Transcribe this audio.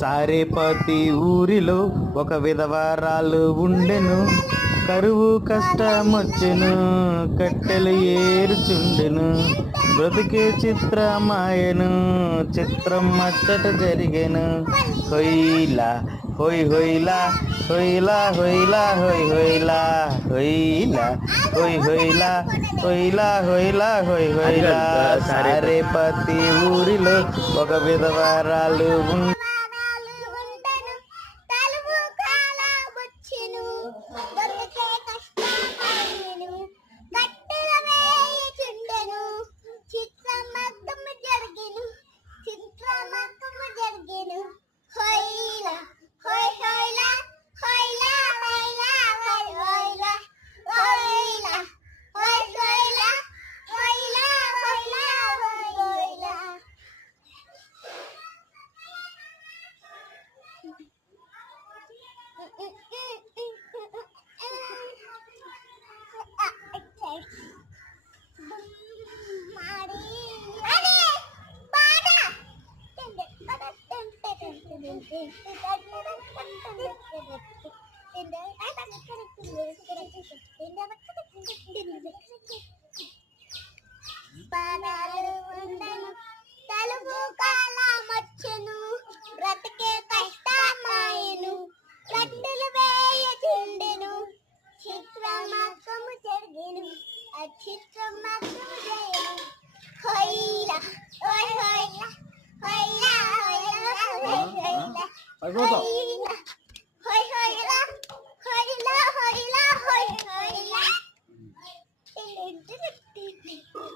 సారేపతి ఊరిలో ఒక విధవరాలు ఉండెను. కరువు కష్టమొచ్చెను, కట్టెలు ఏరుచుండెను. బ్రతుకే చిత్రమాయను, చిత్రం మచ్చట జరిగెను. హొయ్లా హొయ్ హొయ్లా, హొయ్లా హొయ్లా హొయ్ హొయ్లా, హొయ్లా హొయ్ హొయ్లా, హొయ్లా హొయ్లా హొయ్ హొయ్లా. సారేపతి ఊరిలో ఒక విధవరాలు తలుపు కాలమొచ్చెను, బ్రతికే కష్టమాయెను, కట్టెలు వేయుచుండెను, చిత్రమగ్గము జరిగెను, అచిత్రమగ్గము జరిగెను. హొయ్లా హొయ్ హొయ్లా, హొయ్లా హొయ్లా హొయ్ హొయ్లా, హొయ్లా